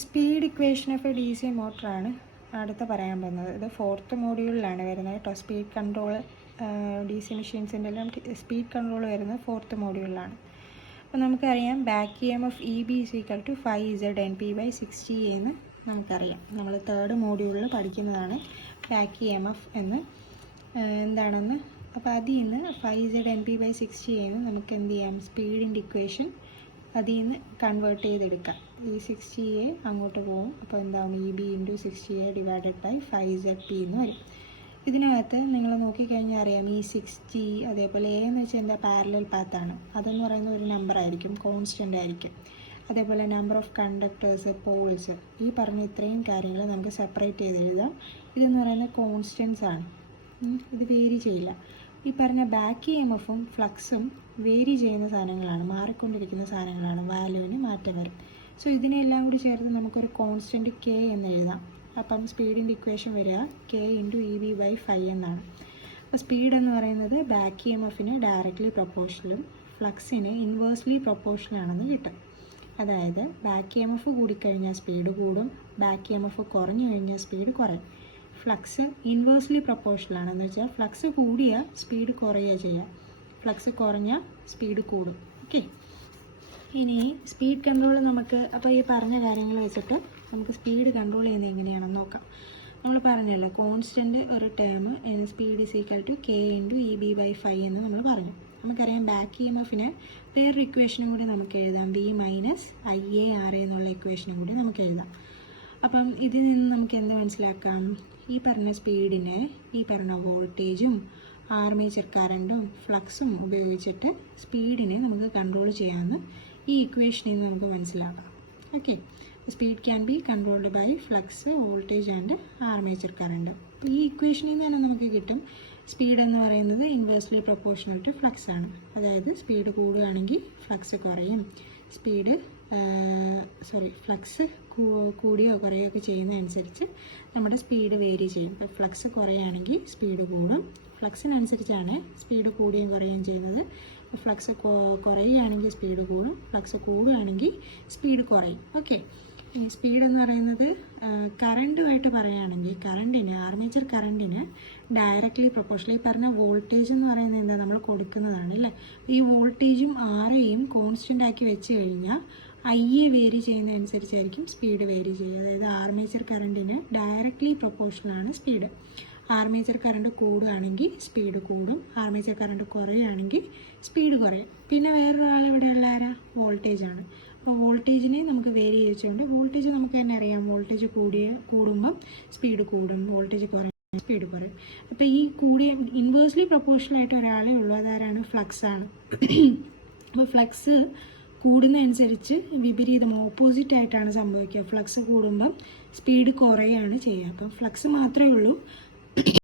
Speed equation of a D C മോട്ടറാണ് അടുത്ത പറയാൻ പോകുന്നത്. ഇത് 4th മോഡ്യൂളിലാണ് വരുന്നത് കേട്ടോ. സ്പീഡ് കൺട്രോൾ ഡി സി മെഷീൻസിൻ്റെ എല്ലാം സ്പീഡ് കൺട്രോൾ വരുന്നത് 4th മോഡ്യൂളിലാണ്. അപ്പോൾ നമുക്കറിയാം back E M F E B is equal to 5ZNP/60 എന്ന് നമുക്കറിയാം. നമ്മൾ 3rd മോഡ്യൂളിൽ പഠിക്കുന്നതാണ് ബാക്ക് ഇ എം എഫ് എന്ന് എന്താണെന്ന്. അപ്പോൾ അതിൽ നിന്ന് 5ZNP/60 എന്ന് നമുക്ക് എന്ത് ചെയ്യാം, സ്പീഡിൻ്റെ ഇക്വേഷൻ അതിൽ നിന്ന് കൺവേർട്ട് ചെയ്തെടുക്കാം. ഈ 60A അങ്ങോട്ട് പോകും. അപ്പോൾ എന്താവും, EB × 60A / 5ZP എന്ന് വരും. ഇതിനകത്ത് നിങ്ങൾ നോക്കിക്കഴിഞ്ഞാൽ അറിയാം, ഈ 60 അതേപോലെ A എന്ന് വെച്ചാൽ എന്താ, പാരലൽ പാത്താണ്. അതെന്ന് പറയുന്ന ഒരു നമ്പർ ആയിരിക്കും, കോൺസ്റ്റൻ്റ് ആയിരിക്കും. അതേപോലെ നമ്പർ ഓഫ് കണ്ടക്ടേഴ്സ്, പോൾസ്, ഈ പറഞ്ഞ ഇത്രയും കാര്യങ്ങൾ നമുക്ക് സെപ്പറേറ്റ് ചെയ്ത് എഴുതാം. ഇതെന്ന് പറയുന്നത് കോൺസ്റ്റൻസ് ആണ്, ഇത് വേരി ചെയ്യില്ല. ഈ പറഞ്ഞ ബാക്ക് ഇ എം എഫും ഫ്ലക്സും വേരി ചെയ്യുന്ന സാധനങ്ങളാണ്, മാറിക്കൊണ്ടിരിക്കുന്ന സാധനങ്ങളാണ്, വാല്യൂവിന് മാറ്റം വരും. സോ ഇതിനെല്ലാം കൂടി ചേർത്ത് നമുക്കൊരു കോൺസ്റ്റൻറ്റ് K എന്ന് എഴുതാം. അപ്പം സ്പീഡിൻ്റെ ഇക്വേഷൻ വരിക K × EB/5 എന്നാണ്. അപ്പോൾ സ്പീഡ് എന്ന് പറയുന്നത് ബാക്ക് ഇ എം എഫിന് ഡയറക്റ്റ്ലി പ്രൊപ്പോർഷണലും ഫ്ലക്സിന് ഇൻവേഴ്സ്ലി പ്രൊപ്പോർഷണലാണെന്ന് കിട്ടും. അതായത് ബാക്ക് ഇ എം എഫ് കൂടിക്കഴിഞ്ഞാൽ സ്പീഡ് കൂടും, ബാക്ക് ഇ എം എഫ് കുറഞ്ഞു കഴിഞ്ഞാൽ സ്പീഡ് കുറയും. ഫ്ലക്സ് ഇൻവേഴ്സ്ലി പ്രൊപ്പോർഷണൽ ആണെന്ന് വെച്ചാൽ ഫ്ലക്സ് കൂടിയാൽ സ്പീഡ് കുറയുക ചെയ്യുക, ഫ്ലക്സ് കുറഞ്ഞാൽ സ്പീഡ് കൂടും. ഓക്കെ, ഇനി സ്പീഡ് കൺട്രോൾ നമുക്ക്, അപ്പോൾ ഈ പറഞ്ഞ കാര്യങ്ങൾ വെച്ചിട്ട് നമുക്ക് സ്പീഡ് കൺട്രോൾ ചെയ്യുന്നത് എങ്ങനെയാണെന്ന് നോക്കാം. നമ്മൾ പറഞ്ഞല്ലോ കോൺസ്റ്റൻറ്റ് ഒരു term speed is equal to K × EB/5 എന്ന് നമ്മൾ പറഞ്ഞു. നമുക്കറിയാം ബാക്ക് ഇ എം എഫിന് വേറൊരു ഇക്വേഷനും കൂടി നമുക്ക് എഴുതാം, V - IARA എന്നുള്ള ഇക്വേഷനും കൂടി നമുക്ക് എഴുതാം. അപ്പം ഇതിൽ നിന്ന് നമുക്ക് എന്ത് മനസ്സിലാക്കാം, ഈ പറഞ്ഞ സ്പീഡിനെ ഈ പറഞ്ഞ വോൾട്ടേജും ആർമേച്ചർ കറൻറ്റും ഫ്ലക്സും ഉപയോഗിച്ചിട്ട് സ്പീഡിനെ നമുക്ക് കൺട്രോൾ ചെയ്യാമെന്ന് ഈ ഇക്വേഷനിൽ നിന്ന് നമുക്ക് മനസ്സിലാക്കാം. Okay, speed can be controlled by flux, voltage and armature current. അപ്പോൾ ഈ ഇക്വേഷനിൽ നിന്ന് തന്നെ നമുക്ക് കിട്ടും സ്പീഡ് എന്ന് പറയുന്നത് ഇൻവേഴ്സ്ലി പ്രൊപ്പോർഷണൽ ടു ഫ്ലക്സ് ആണ്. അതായത് സ്പീഡ് കൂടുകയാണെങ്കിൽ ഫ്ലക്സ് കുറയും, ഫ്ലക്സ് കൂടിയോ കുറയോ ഒക്കെ ചെയ്യുന്നതനുസരിച്ച് നമ്മുടെ സ്പീഡ് വേരി ചെയ്യും. ഇപ്പോൾ ഫ്ലക്സ് കുറയുകയാണെങ്കിൽ സ്പീഡ് കൂടും, ഫ്ലക്സിനനുസരിച്ചാണ് സ്പീഡ് കൂടുകയും കുറയുകയും ചെയ്യുന്നത്. ഫ്ലക്സ് കുറയുകയാണെങ്കിൽ സ്പീഡ് കൂടും, ഫ്ലക്സ് കൂടുകയാണെങ്കിൽ സ്പീഡ് കുറയും. ഓക്കെ, ഈ സ്പീഡ് എന്ന് പറയുന്നത് കറണ്ടുമായിട്ട് പറയുകയാണെങ്കിൽ കറണ്ടിന്, ആർമേച്ചർ കറണ്ടിന് ഡയറക്റ്റ്ലി പ്രൊപ്പോർഷണൽ. ഈ പറഞ്ഞ വോൾട്ടേജ് എന്ന് പറയുന്നത് എന്താ, നമ്മൾ കൊടുക്കുന്നതാണ് അല്ലേ. ഈ വോൾട്ടേജും ആരെയും കോൺസ്റ്റൻ്റ് ആക്കി വെച്ച് കഴിഞ്ഞാൽ IA വേരി ചെയ്യുന്നതനുസരിച്ചായിരിക്കും സ്പീഡ് വേരി ചെയ്യുക. അതായത് ആർമേച്ചർ കറണ്ടിന് ഡയറക്റ്റ്ലി പ്രൊപ്പോർഷണലാണ് സ്പീഡ്. ആർമേച്ചർ കറണ്ട് കൂടുകയാണെങ്കിൽ സ്പീഡ് കൂടും, ആർമേച്ചർ കറണ്ട് കുറയുകയാണെങ്കിൽ സ്പീഡ് കുറയും. പിന്നെ വേറൊരാൾ ഇവിടെ ഉള്ള ആരാ, വോൾട്ടേജാണ്. അപ്പോൾ വോൾട്ടേജിനെ നമുക്ക് വേരി ചെയ്തുകൊണ്ട്, വോൾട്ടേജ് നമുക്ക് തന്നെ അറിയാം, വോൾട്ടേജ് കൂടുമ്പം സ്പീഡ് കൂടും, വോൾട്ടേജ് കുറയും സ്പീഡ് കുറയും. അപ്പോൾ ഈ കൂടിയ ഇൻവേഴ്സ്ലി പ്രൊപ്പോർഷണലായിട്ട് ഒരാളേ ഉള്ളൂ, അതാരാണ്, ഫ്ലക്സ് ആണ്. അപ്പോൾ ഫ്ലക്സ് കൂടുന്നതനുസരിച്ച് വിപരീതം ഓപ്പോസിറ്റ് ആയിട്ടാണ് സംഭവിക്കുക. ഫ്ലക്സ് കൂടുമ്പം സ്പീഡ് കുറയുകയാണ് ചെയ്യുക. അപ്പം ഫ്ലക്സ് മാത്രമേ ഉള്ളൂ